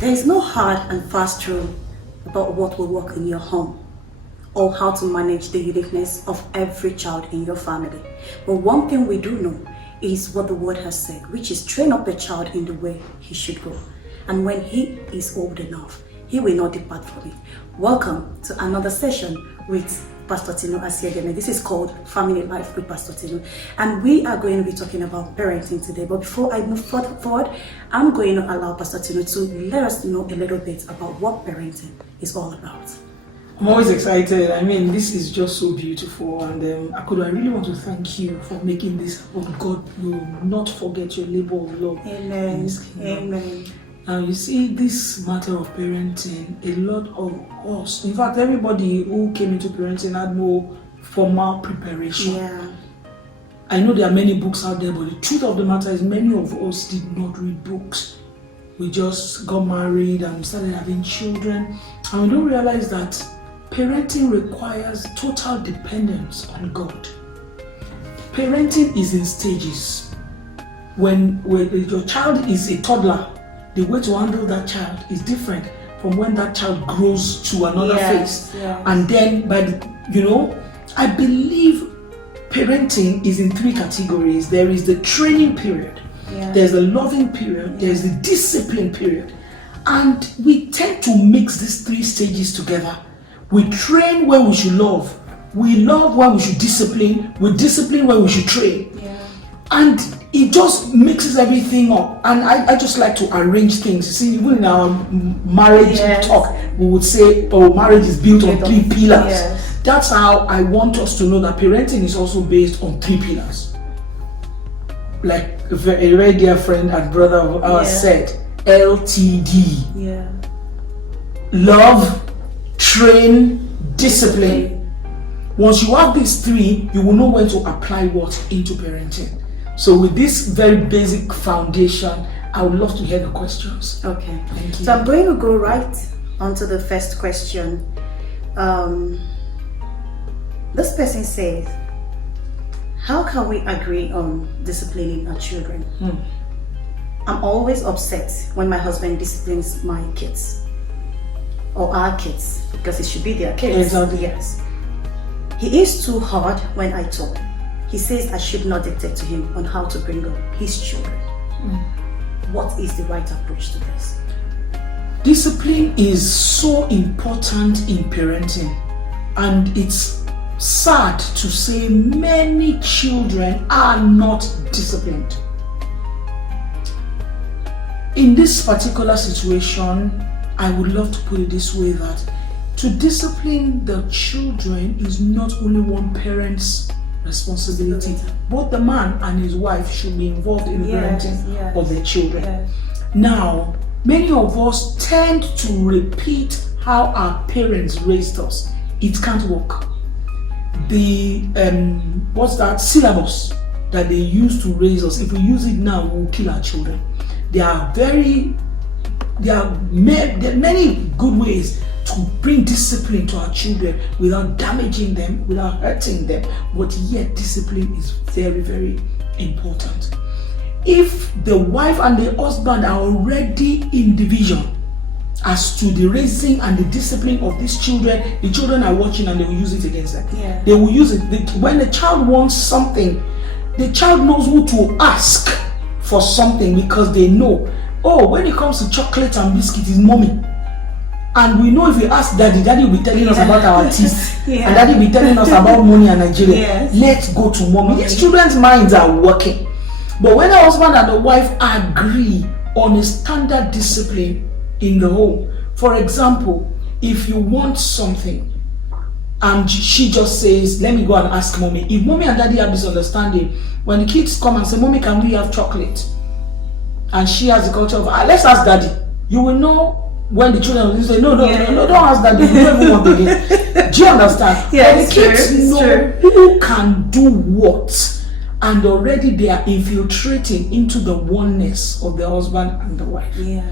There is no hard and fast rule about what will work in your home or how to manage the uniqueness of every child in your family. But one thing we do know is what the word has said, which is train up the child in the way he should go. And when he is old enough, he will not depart from it. Welcome to another session with Pastor Tinu Asegieme. This is called Family Life with Pastor Tinu. And we are going to be talking about parenting today. But before I move forward, I'm going to allow Pastor Tinu to let us know a little bit about what parenting is all about. I'm always excited. I mean, this is just so beautiful, and I really want to thank you for making this happen. God will not forget your labor of love. Amen. Amen. Now, you see, this matter of parenting, a lot of us, in fact, everybody who came into parenting had no formal preparation. Yeah. I know there are many books out there, but the truth of the matter is many of us did not read books. We just got married and started having children, and we don't realize that parenting requires total dependence on God. Parenting is in stages. When your child is a toddler, the way to handle that child is different from when that child grows to another phase. Yes. And then I believe parenting is in three categories. There is the training period, there's the loving period, there's the discipline period. And we tend to mix these three stages together. We train when we should love. We love when we should discipline. We discipline when we should train. Yeah. And it just mixes everything up. And I just like to arrange things. You see, even in our marriage talk, we would say, marriage is built on three pillars. Yes. That's how I want us to know that parenting is also based on three pillars. Like a very dear friend and brother of ours said, LTD. Yeah. Love, train, discipline. Once you have these three, you will know when to apply what into parenting. So with this very basic foundation, I would love to hear the questions. Okay. Thank you. So I'm going to go right on to the first question. This person says, how can we agree on disciplining our children? I'm always upset when my husband disciplines my kids. Or our kids, because it should be their kids. Exactly. Yes. He is too hard when I talk. He says I should not dictate to him on how to bring up his children. What is the right approach to this? Discipline is so important in parenting, and it's sad to say many children are not disciplined. In this particular situation, I would love to put it this way, that to discipline the children is not only one parent's responsibility. Both the man and his wife should be involved in the parenting of their children. Yes. Now, many of us tend to repeat how our parents raised us. It can't work. The syllabus that they used to raise us, if we use it now, we'll kill our children. There are many good ways to bring discipline to our children without damaging them, without hurting them, but yet discipline is very, very important. If the wife and the husband are already in division as to the raising and the discipline of these children, the children are watching and they will use it against them. Yeah. They will use it. When the child wants something, the child knows who to ask for something, because they know, when it comes to chocolate and biscuit, it's mommy. And we know if we ask daddy will be telling us about our teeth. And daddy will be telling us about money and Nigeria. Yes. Let's go to mommy. These children's minds are working. But when the husband and the wife agree on a standard discipline in the home, for example, if you want something and she just says, let me go and ask mommy. If mommy and daddy have this understanding, when the kids come and say, mommy, can we have chocolate? And she has the culture of, let's ask daddy. You will know when the children will say, no, don't ask daddy. You don't even want to get. Do you understand? Yes, the kids know who can do what, and already they are infiltrating into the oneness of the husband and the wife. Yeah.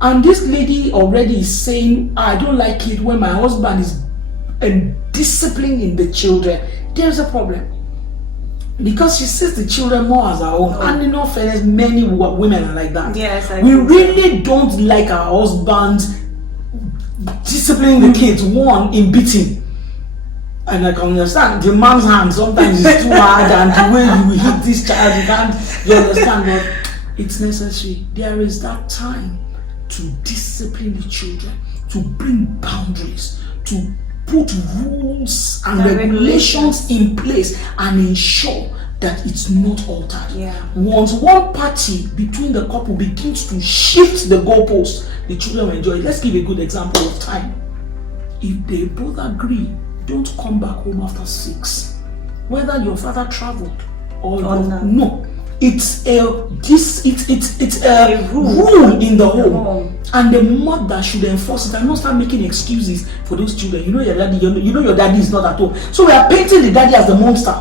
And this lady already is saying, I don't like it when my husband is disciplining the children. There's a problem. because she sees the children more as her own. And in all fairness, many women are like that. Yes, we really don't like our husbands disciplining the kids, one in beating. And I can understand the man's hand sometimes is too hard, and the way you hit this child, you understand, but it's necessary. There is that time to discipline the children, to bring boundaries, to put rules and regulations in place and ensure that it's not altered. Once one party between the couple begins to shift the goalposts, the children will enjoy it. Let's give a good example of time. If they both agree, don't come back home after 6. Whether your father traveled or no. It's a rule in the home, and the mother should enforce it and not start making excuses for those children. You know your daddy, you know your daddy is not at home. So we are painting the daddy as the monster.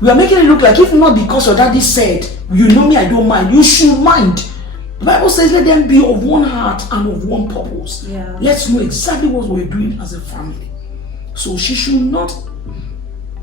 We are making it look like, if not because your daddy said, you know me, I don't mind, you should mind. The Bible says, let them be of one heart and of one purpose. Let's know exactly what we're doing as a family. So she should not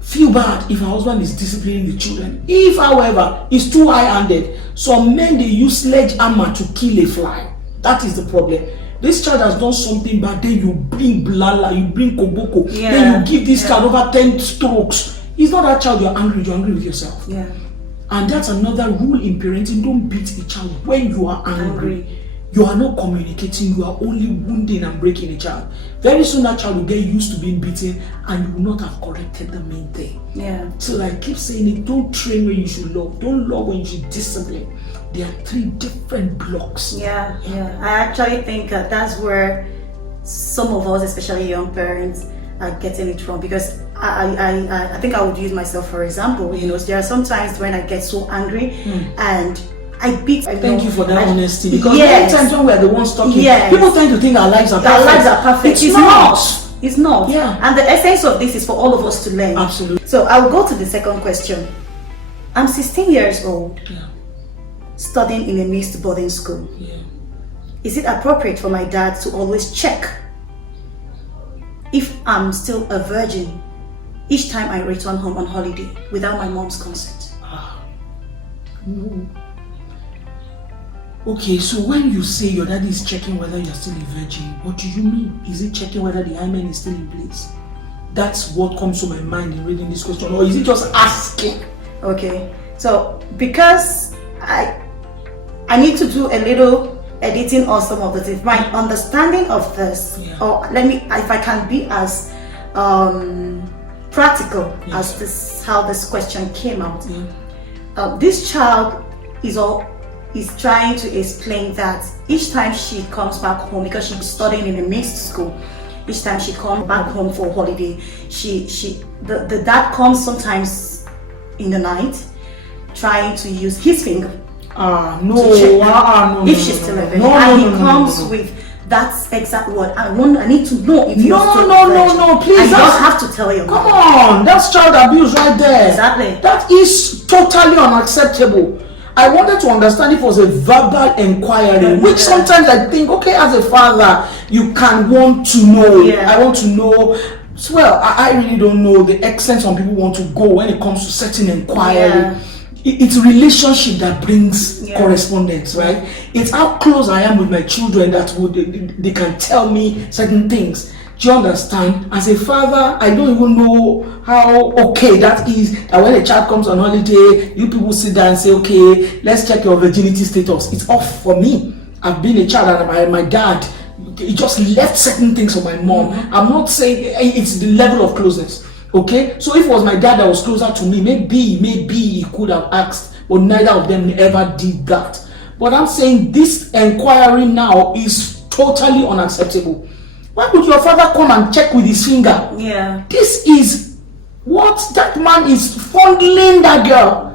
feel bad if her husband is disciplining the children. If, however, it's too high-handed, some men, they use sledgehammer to kill a fly. That is the problem. This child has done something bad, then you bring blala, you bring koboko, then you give this child over 10 strokes. It's not that child you're angry with yourself. And that's another rule in parenting. Don't beat a child when you are angry. You are not communicating, you are only wounding and breaking a child. Very soon that child will get used to being beaten, and you will not have corrected the main thing. So I keep saying it, don't train when you should love, don't love when you should discipline. There are 3 different blocks. I actually think that's where some of us, especially young parents, are getting it wrong, because I think I would use myself for example. You know, there are some times when I get so angry and I beat. Thank you for that honesty, because many times when we're the ones talking, people tend to think our lives are perfect. Our lives are perfect. It's not. It's not. Yeah. And the essence of this is for all of us to learn. Absolutely. So I will go to the second question. I'm 16 years old, studying in a mixed boarding school. Is it appropriate for my dad to always check if I'm still a virgin each time I return home on holiday without my mom's consent? Okay, so when you say your daddy is checking whether you're still a virgin, what do you mean? Is it checking whether the hymen is still in place? That's what comes to my mind in reading this question. Or is it just asking? Okay, so because I need to do a little editing on some of the things. My understanding of this, or if I can be as practical as this, how this question came out. This child is trying to explain that each time she comes back home, because she's studying in a mixed school, each time she comes back home for holiday, the dad comes sometimes in the night trying to use his finger if she's still a virgin, and he comes with that exact word. I need to know if you're still a virgin. No, please. And you don't have to tell your mom. Come on, that's child abuse right there. Exactly. That is totally unacceptable. I wanted to understand if it was a verbal inquiry, which sometimes I think, okay, as a father, you can want to know. I want to know. Well, I really don't know the extent some people want to go when it comes to certain inquiry. It's relationship that brings correspondence, right? It's how close I am with my children that they can tell me certain things. Do you understand? As a father, I don't even know how okay that is. That when a child comes on holiday, you people sit down and say, okay, let's check your virginity status. It's off for me. I've been a child, and my dad, he just left certain things for my mom. I'm not saying it's the level of closeness. Okay, so if it was my dad that was closer to me, maybe he could have asked, but neither of them ever did that. But I'm saying this inquiry now is totally unacceptable. Why would your father come and check with his finger? This is what that man is fondling that girl.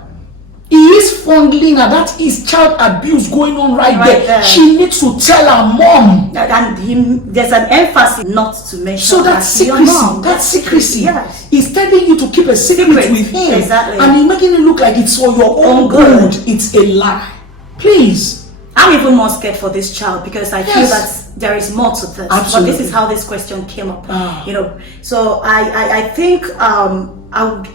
He is fondling her. That is child abuse going on right there. She needs to tell her mom. And there's an emphasis not to mention. So that's secrecy. That's secrecy. He's telling you to keep a secret with him. Exactly. And he's making it look like it's for your own good. It's a lie. Please. I'm even more scared for this child, because I feel that there is more to this. But this is how this question came up. You know. So I think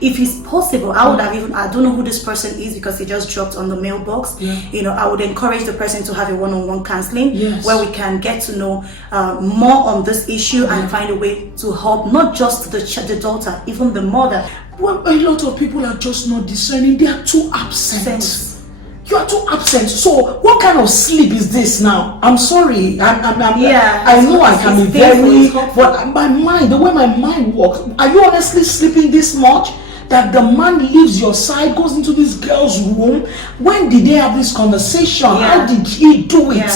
if it's possible, I would have I don't know who this person is because he just dropped on the mailbox. Yeah. I would encourage the person to have a one-on-one counseling where we can get to know more on this issue and find a way to help not just the daughter, even the mother. Well, a lot of people are just not discerning. They are too absent. You are too absent. So, what kind of sleep is this now? I'm sorry. I know I can be very, but my mind, the way my mind works, are you honestly sleeping this much? That the man leaves your side, goes into this girl's room. When did they have this conversation? How did he do it?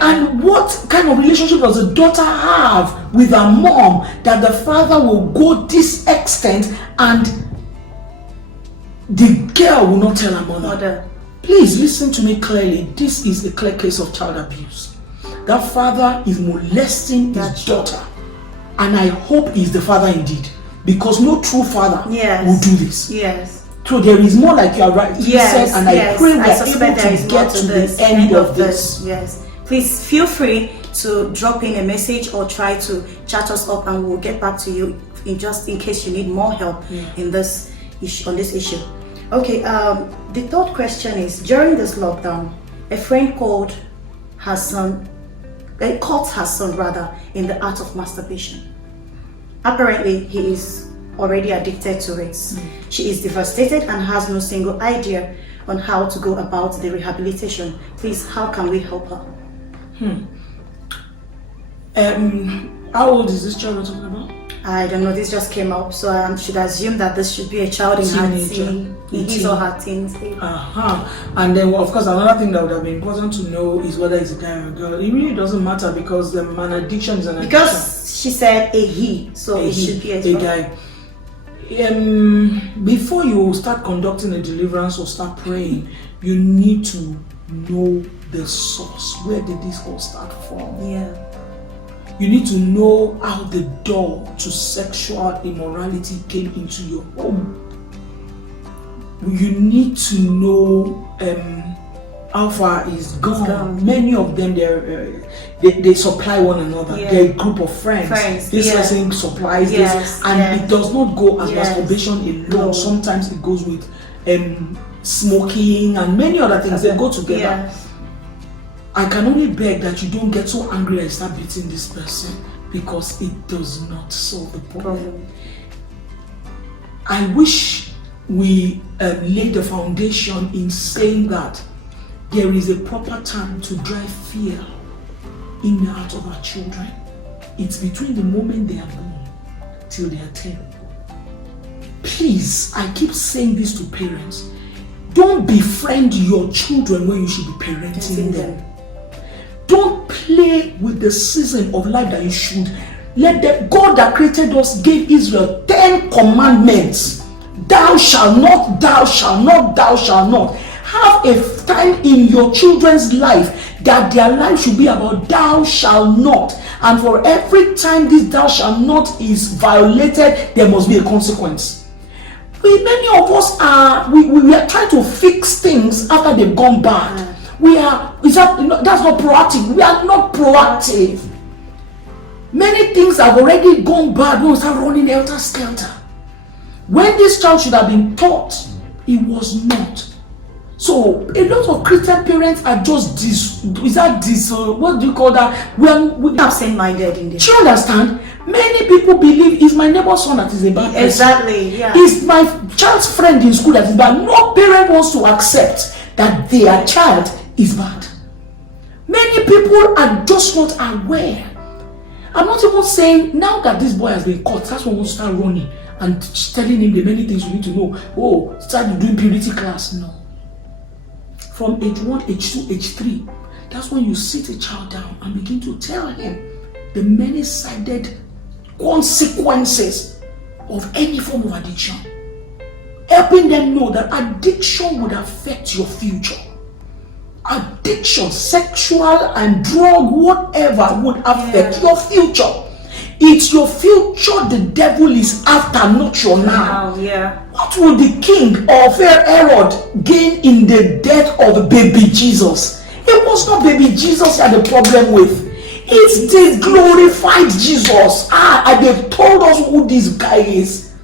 And what kind of relationship does the daughter have with her mom that the father will go this extent and the girl will not tell her mother? Please listen to me clearly. This is a clear case of child abuse. That father is molesting his daughter. And I hope he's the father indeed. Because no true father will do this. Yes. So there is more, like you are right. Yes. And I pray we are able to get to the end of this. Yes. Please feel free to drop in a message or try to chat us up, and we'll get back to you in case you need more help in this issue, on this issue. Okay, the third question is, during this lockdown, a friend caught her son in the act of masturbation. Apparently, he is already addicted to it. She is devastated and has no single idea on how to go about the rehabilitation. Please, how can we help her? How old is this child we're talking about? I don't know, this just came up, so I should assume that this should be a child in his or her teens. And then, of course, another thing that would have been important to know is whether it's a guy or a girl. It really doesn't matter because an addiction is an addiction. Because she said a he, so it should be a guy. Before you start conducting a deliverance or start praying, you need to know the source. Where did this all start from? You need to know how the door to sexual immorality came into your home. You need to know how far is gone. Many of them, they supply one another. They're a group of friends. This person supplies this, and it does not go as masturbation alone. Sometimes it goes with smoking and many other things. They go together. I can only beg that you don't get so angry and start beating this person, because it does not solve the problem. I wish we laid the foundation in saying that there is a proper time to drive fear in the heart of our children. It's between the moment they are born till they are 10. Please, I keep saying this to parents. Don't befriend your children when you should be parenting them. Don't play with the season of life that you should. Let them. God that created us gave Israel 10 commandments. Thou shalt not, thou shalt not, thou shalt not. Have a time in your children's life that their life should be about thou shalt not. And for every time this thou shalt not is violated, there must be a consequence. Many of us we are trying to fix things after they've gone bad. That's not proactive. We are not proactive. Many things have already gone bad. We start running helter skelter. When this child should have been taught, it was not. So a lot of Christian parents are just what do you call that? We absent-minded in this. Do you understand? Many people believe it's my neighbor's son that is a bad person. Exactly. Yeah. It's my child's friend in school that is bad. No parent wants to accept that their child is bad. Many people are just not aware. I'm not even saying now that this boy has been caught, that's when we start running and telling him the many things we need to know. Oh, start doing purity class. No. From age 1, age 2, age 3, that's when you sit a child down and begin to tell him the many-sided consequences of any form of addiction. Helping them know that addiction would affect your future. Addiction, sexual and drug, whatever, would affect your future. It's your future the devil is after, not your now. What will the king of Herod gain in the death of baby Jesus? It was not baby Jesus he had a problem with. It's the glorified Jesus. And they've told us who this guy is.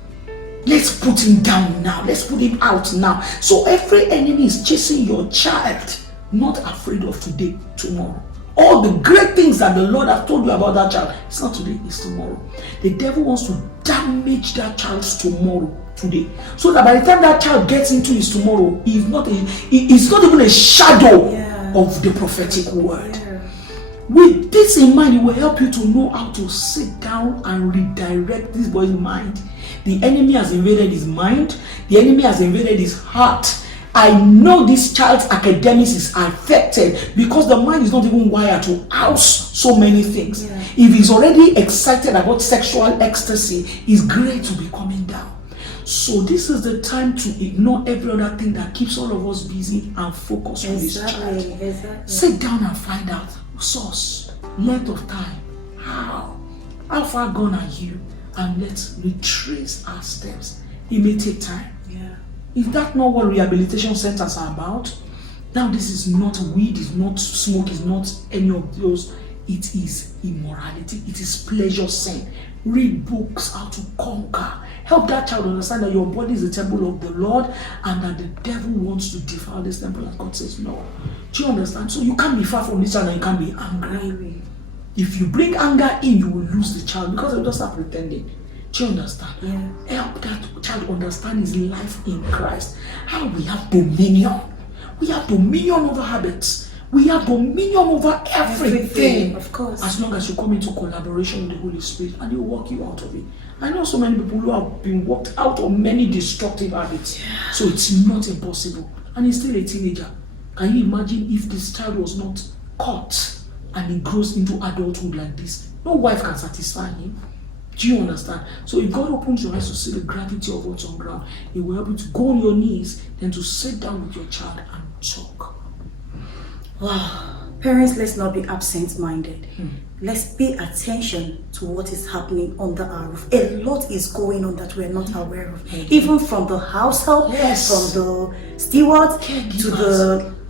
Let's put him down now. Let's put him out now. So every enemy is chasing your child, not afraid of today, tomorrow. All the great things that the Lord has told you about that child, it's not today, it's tomorrow. The devil wants to damage that child's tomorrow today, so that by the time that child gets into his tomorrow, he's not even a shadow of the prophetic word. With this in mind, it will help you to know how to sit down and redirect this boy's mind. The enemy has invaded his mind. The enemy has invaded his heart. I know this child's academics is affected because the mind is not even wired to house so many things. If he's already excited about sexual ecstasy, it's great to be coming down. So this is the time to ignore every other thing that keeps all of us busy and focus on this child. Sit down and find out source, length of time, how far gone are you, and let's retrace our steps. It may take time. If that's not what rehabilitation centers are about, now this is not weed, it's not smoke, it's not any of those. It is immorality, it is pleasure sin. Read books how to conquer. Help that child understand that your body is the temple of the Lord and that the devil wants to defile this temple, and God says no. Do you understand? So you can't be far from this child and you can't be angry. If you bring anger in, you will lose the child because they'll just start pretending. Do you understand? Help that child understand his life in Christ. How we have dominion. We have dominion over habits. We have dominion over everything. Of course. As long as you come into collaboration with the Holy Spirit and He'll walk you out of it. I know so many people who have been walked out of many destructive habits. So it's not impossible. And he's still a teenager. Can you imagine if this child was not caught and he grows into adulthood like this? No wife can satisfy him. Do you understand? So if God opens your eyes to see the gravity of what's on ground, He will help you to go on your knees, then to sit down with your child and talk. Wow. Parents, let's not be absent-minded. Let's pay attention to what is happening under our roof. A lot is going on that we're not aware of. Even from the household, from the stewards,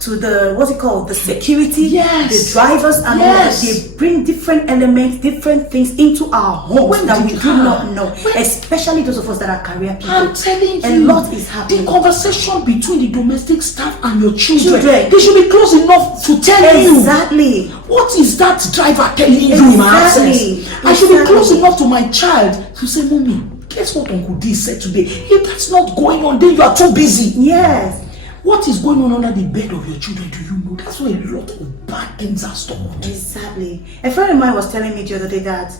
to the what's it called? The security, the drivers, and all that. They bring different elements, different things into our homes that we do not know. Especially those of us that are career people. I'm telling you, a lot is happening. The conversation between the domestic staff and your children, they should be close enough to tell you. Exactly. What is that driver telling you in my absence? I should be close enough to my child to say, Mommy, guess what Uncle D said today? If that's not going on, then you are too busy. Yes. What is going on under the bed of your children, do you know? That's where a lot of bad things are stored. Exactly. A friend of mine was telling me the other day that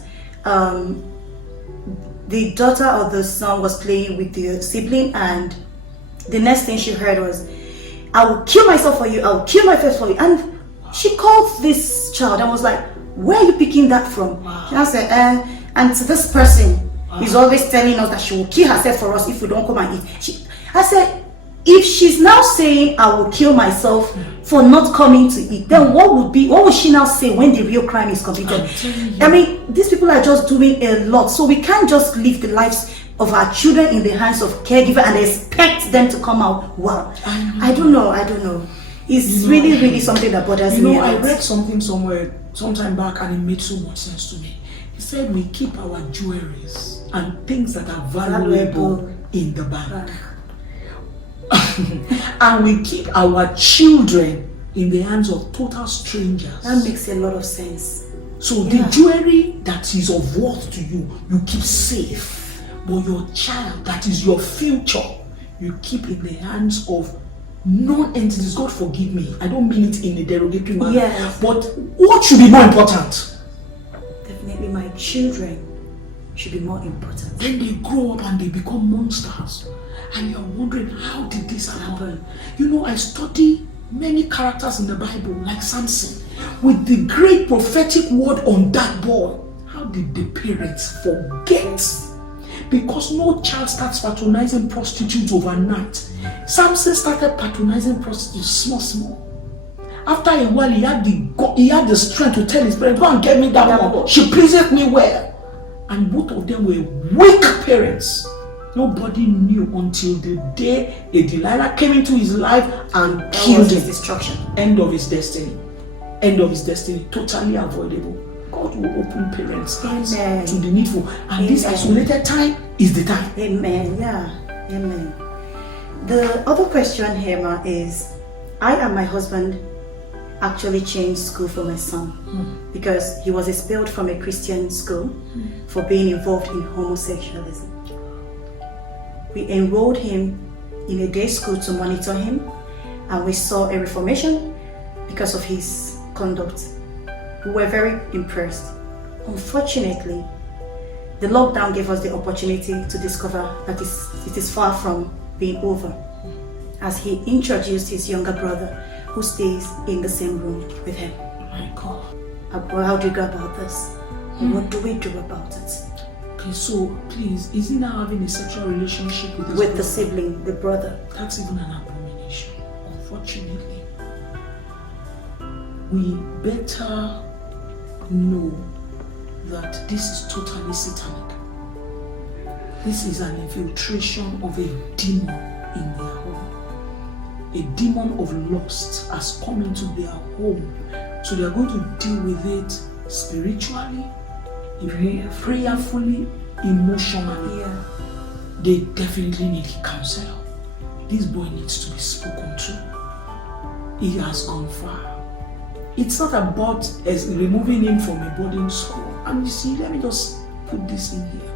the daughter or the son was playing with the sibling, and the next thing she heard was, I will kill myself for you, I will kill myself for you. And she called this child and was like, where are you picking that from? And I said, and to this person is always telling us that she will kill herself for us if we don't come and eat. I said, if she's now saying I will kill myself for not coming to eat, then what would she now say when the real crime is committed? I mean, these people are just doing a lot, so we can't just leave the lives of our children in the hands of caregiver and expect them to come out well. I don't know. It's really something that bothers me. I read something somewhere sometime back and it made so much sense to me. He said we keep our jewelries and things that are valuable in the bank. And we keep our children in the hands of total strangers. That makes a lot of sense. So the jewelry that is of worth to you, you keep safe. But your child, that is your future, you keep in the hands of non-entities. God forgive me, I don't mean it in a derogatory manner. Yes. But what should be more important? Definitely my children should be more important. Then they grow up and they become monsters. And you're wondering, how did this happen? I study many characters in the Bible, like Samson, with the great prophetic word on that boy. How did the parents forget? Because no child starts patronizing prostitutes overnight. Samson started patronizing prostitutes small. After a while, he had the strength to tell his parents, go and get me that one. She pleaseth me well. And both of them were weak parents. Nobody knew until the day a Delilah came into his life and killed him. Destruction. End of his destiny. Totally avoidable. God will open parents' eyes Amen. to the needful. And this isolated time is the time. Amen. Yeah. Amen. The other question here, Ma, is I and my husband actually changed school for my son because he was expelled from a Christian school for being involved in homosexualism. We enrolled him in a day school to monitor him, and we saw a reformation because of his conduct. We were very impressed. Unfortunately, the lockdown gave us the opportunity to discover that it is far from being over, as he introduced his younger brother who stays in the same room with him. My God. How do you go about this? What do we do about it? Okay, so please, is he now having a sexual relationship with his the brother? sibling, the brother? That's even an abomination. Unfortunately, we better know that this is totally satanic. This is an infiltration of a demon in their home. A demon of lust has come into their home. So they are going to deal with it spiritually, prayerfully, emotionally. Yeah. They definitely need counsel. This boy needs to be spoken to. He has gone far. It's not about removing him from a boarding school. And you see, let me just put this in here.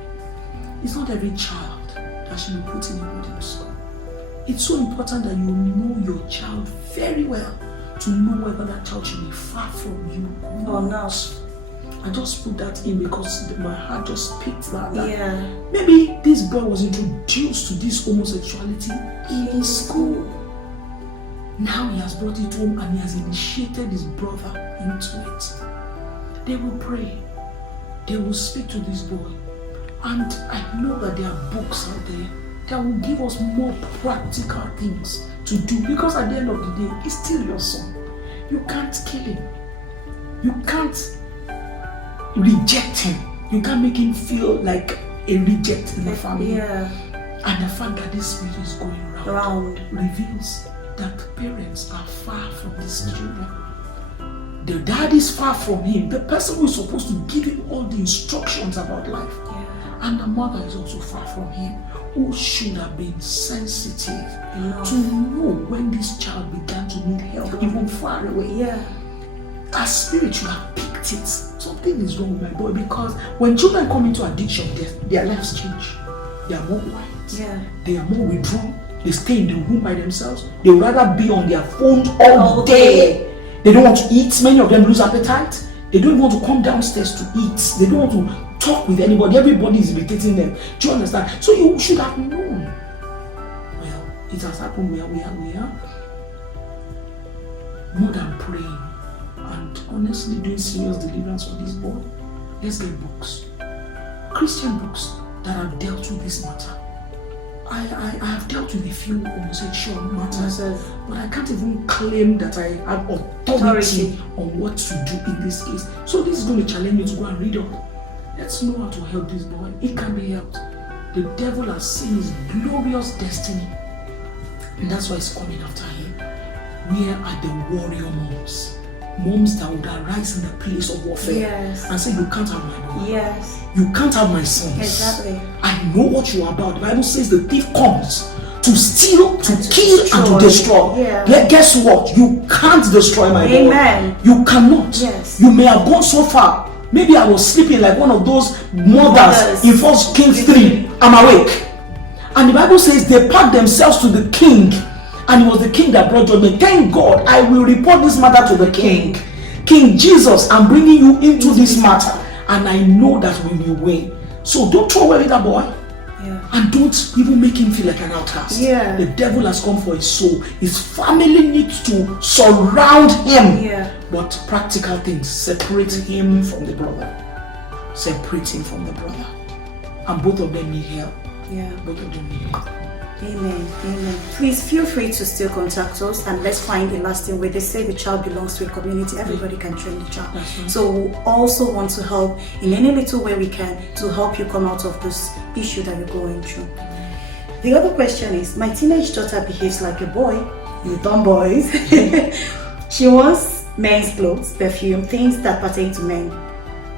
It's not every child that should be put in a boarding school. It's so important that you know your child very well to know whether that child should be far from you or not. I just put that in because my heart just picked that. Yeah. Maybe this boy was introduced to this homosexuality in school. Now he has brought it home and he has initiated his brother into it. They will pray. They will speak to this boy. And I know that there are books out there that will give us more practical things to do, because at the end of the day, he's still your son. You can't kill him. You can't reject him. You can't make him feel like a reject in the family. Yeah. And the fact that this spirit is going round reveals that parents are far from these children. The dad is far from him, the person who is supposed to give him all the instructions about life. Yeah. And the mother is also far from him, who should have been sensitive to know when this child began to need help, even far away. Yeah. Our spirit should have picked it. Something is wrong with my boy, because when children come into addiction, their lives change. They are more quiet. Yeah. They are more withdrawn. They stay in the room by themselves. They would rather be on their phones all day. They don't want to eat. Many of them lose appetite. They don't want to come downstairs to eat. They don't want to talk with anybody. Everybody is irritating them. Do you understand? So you should have known. Well, it has happened where we are. More than praying and honestly doing serious deliverance for this boy, let's get books. Christian books that have dealt with this matter. I have dealt with a few homosexual matters, but I can't even claim that I have authority on what to do in this case. So this is going to challenge me to go and read up. Let's know how to help this boy. It can be helped. The devil has seen his glorious destiny, and that's why he's coming after him. Where are the warrior moms? Moms that would arise in the place of warfare and say, you can't have my boy. Yes. You can't have my sons. Exactly. I know what you are about. The Bible says the thief comes to steal, to kill, and to destroy. Yeah. Guess what? You can't destroy my boy. Amen. You cannot. Yes. You may have gone so far. Maybe I was sleeping like one of those mothers in 1 Kings 3. I'm awake. And the Bible says they packed themselves to the king. And it was the king that brought judgment. Thank God, I will report this matter to the king. King Jesus, I'm bringing you into this matter. And I know that we will win. So don't throw away that boy. Yeah. And don't even make him feel like an outcast. Yeah. The devil has come for his soul. His family needs to surround him. Yeah. But practical things, separate him from the brother. Separate him from the brother. And both of them need help. Yeah. Both of them need help. Amen. Amen. Please feel free to still contact us, and let's find a lasting way. They say the child belongs to a community. Everybody can train the child. Right. So we also want to help in any little way we can to help you come out of this issue that you're going through. The other question is, my teenage daughter behaves like a boy. You dumb boys. She wants men's clothes, perfume, things that pertain to men.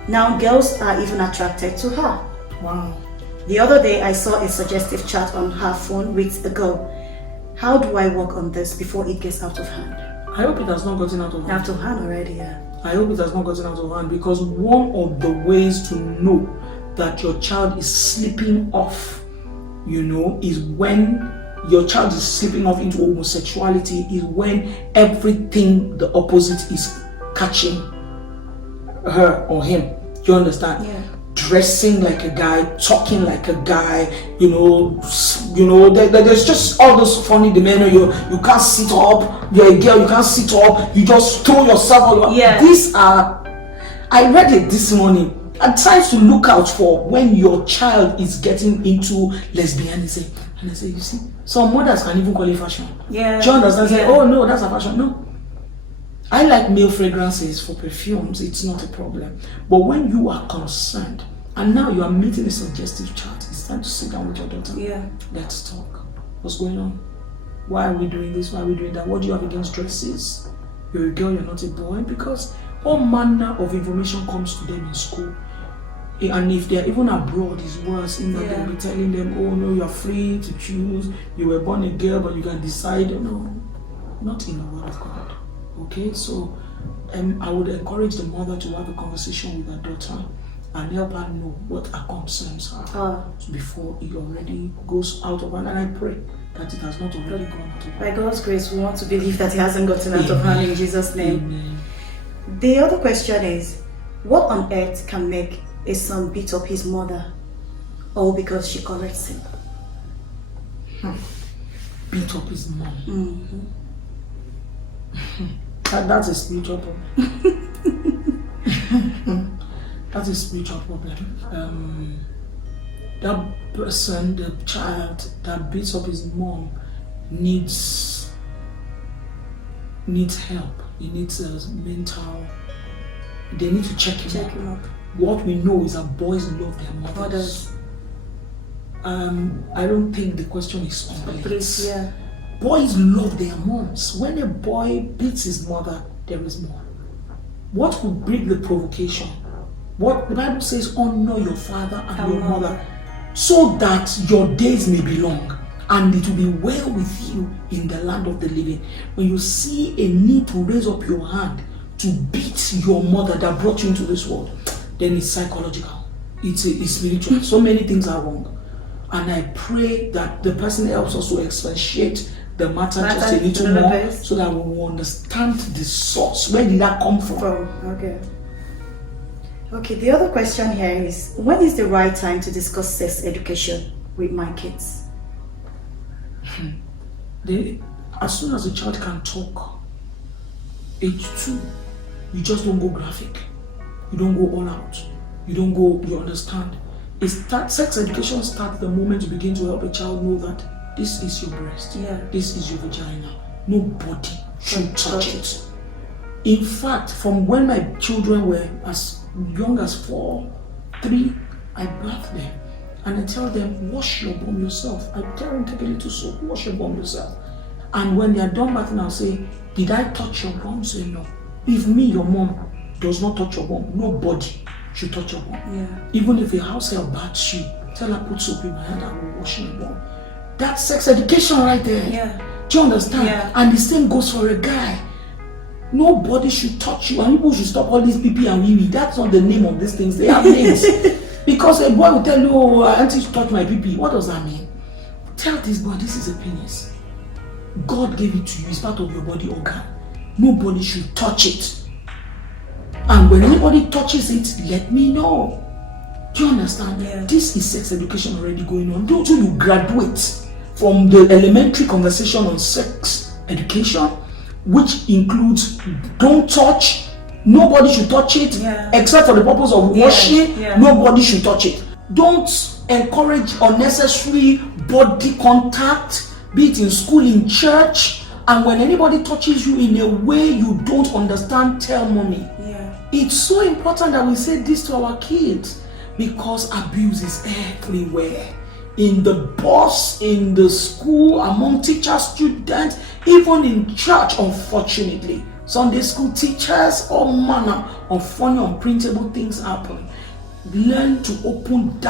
Now girls are even attracted to her. Wow. The other day I saw a suggestive chat on her phone with a girl. How do I work on this before it gets out of hand? I hope it has not gotten out of hand. Out of hand already, yeah. I hope it has not gotten out of hand, because one of the ways to know that your child is slipping off, is when your child is slipping off into homosexuality, is when everything the opposite is catching her or him. Do you understand? Yeah. Dressing like a guy, talking like a guy, there's just all those funny demeanor. You can't sit up, you're a girl, you can't sit up, you just throw yourself all. Yeah. These are, I read it this morning, at times to look out for when your child is getting into lesbianism. And I say, you see, some mothers can even call it fashion. Yeah. Do you understand? Yeah. Say, oh no, that's a fashion. No. I like male fragrances for perfumes, it's not a problem. But when you are concerned, and now you are meeting a suggestive chat, it's time to sit down with your daughter. Yeah. Let's talk. What's going on? Why are we doing this? Why are we doing that? What do you have against dresses? You're a girl, you're not a boy. Because all manner of information comes to them in school. And if they're even abroad, it's worse in that they'll be telling them, oh no, you're free to choose. You were born a girl, but you can decide. No, not in the word of God. Okay, so I would encourage the mother to have a conversation with her daughter and help her know what her concerns are before it already goes out of hand. And I pray that it has not already gone out of hand. By God's grace, we want to believe that it hasn't gotten out of hand in Jesus' name. Amen. The other question is, what on earth can make a son beat up his mother, all because she corrects him? Beat up his mom. Mm-hmm. That's a spiritual problem. That's a spiritual problem. That person, the child that beats up his mom, needs help. He needs a mental. They need to check him up. What we know is that boys love their mothers. I don't think the question is complete. Please, yeah. Boys love their moms. When a boy beats his mother, there is more. What could bring the provocation? What the Bible says, honor your father and your mother, so that your days may be long and it will be well with you in the land of the living. When you see a need to raise up your hand to beat your mother that brought you into this world, then it's psychological. It's spiritual. So many things are wrong. And I pray that the person helps us to expatiate the matter just a little more, so that we will understand the source. Where did that come from? Okay, the other question here is, when is the right time to discuss sex education with my kids? As soon as a child can talk, age 2, you just don't go graphic. You don't go all out. You understand. Sex education starts the moment you begin to help a child know that this is your breast, this is your vagina. Nobody should touch it. In fact, from when my children were as young as 4, 3, I bath them. And I tell them, wash your bum yourself. I tell them, take a little soap, wash your bum yourself. And when they are done bathing, I'll say, did I touch your bum? Say no. If me, your mom, does not touch your bum, nobody should touch your bum. Even if a house help bats you, tell her, put soap in my hand, I will wash your bum. That's sex education right there. Do you understand? And the same goes for a guy. Nobody should touch you, and people should stop all these pee and wee. That's not the name of these things. They have names. Because a boy will tell you, oh, auntie should touch my pee. What does that mean? Tell this boy, this is a penis. God gave it to you. It's part of your body organ. Nobody should touch it. And when anybody touches it, let me know. Do you understand? This is sex education already going on. Don't you graduate from the elementary conversation on sex education, which includes don't touch, nobody should touch it, except for the purpose of washing, nobody should touch it. Don't encourage unnecessary body contact, be it in school, in church, and when anybody touches you in a way you don't understand, tell mommy. It's so important that we say this to our kids, because abuse is everywhere. In the bus, in the school, among teachers, students, even in church, unfortunately. Sunday school teachers, all manner of funny, unprintable things happen. Learn to open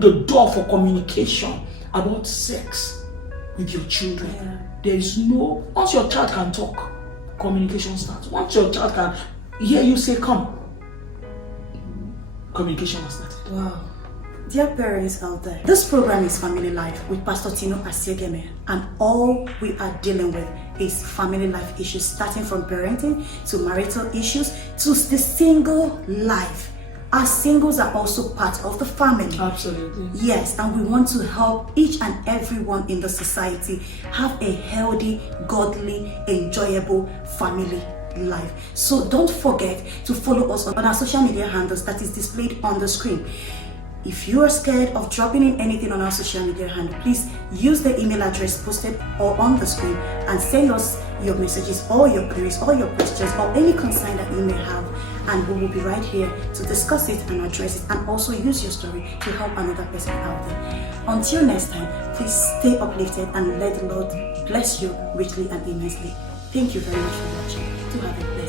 the door for communication about sex with your children. Yeah. There is no, once your child can talk, communication starts. Once your child can hear you say come, communication has started. Wow. Dear parents out there, this program is Family Life with Pastor Tinu Asegieme, and all we are dealing with is family life issues, starting from parenting to marital issues to the single life. As singles are also part of the family. Absolutely. Yes, and we want to help each and everyone in the society have a healthy, godly, enjoyable family life. So don't forget to follow us on our social media handles that is displayed on the screen. If you are scared of dropping in anything on our social media handle, please use the email address posted or on the screen and send us your messages or your queries or your questions or any concern that you may have, and we will be right here to discuss it and address it, and also use your story to help another person out there. Until next time, please stay uplifted and let the Lord bless you richly and immensely. Thank you very much for watching. Do have a blessed day.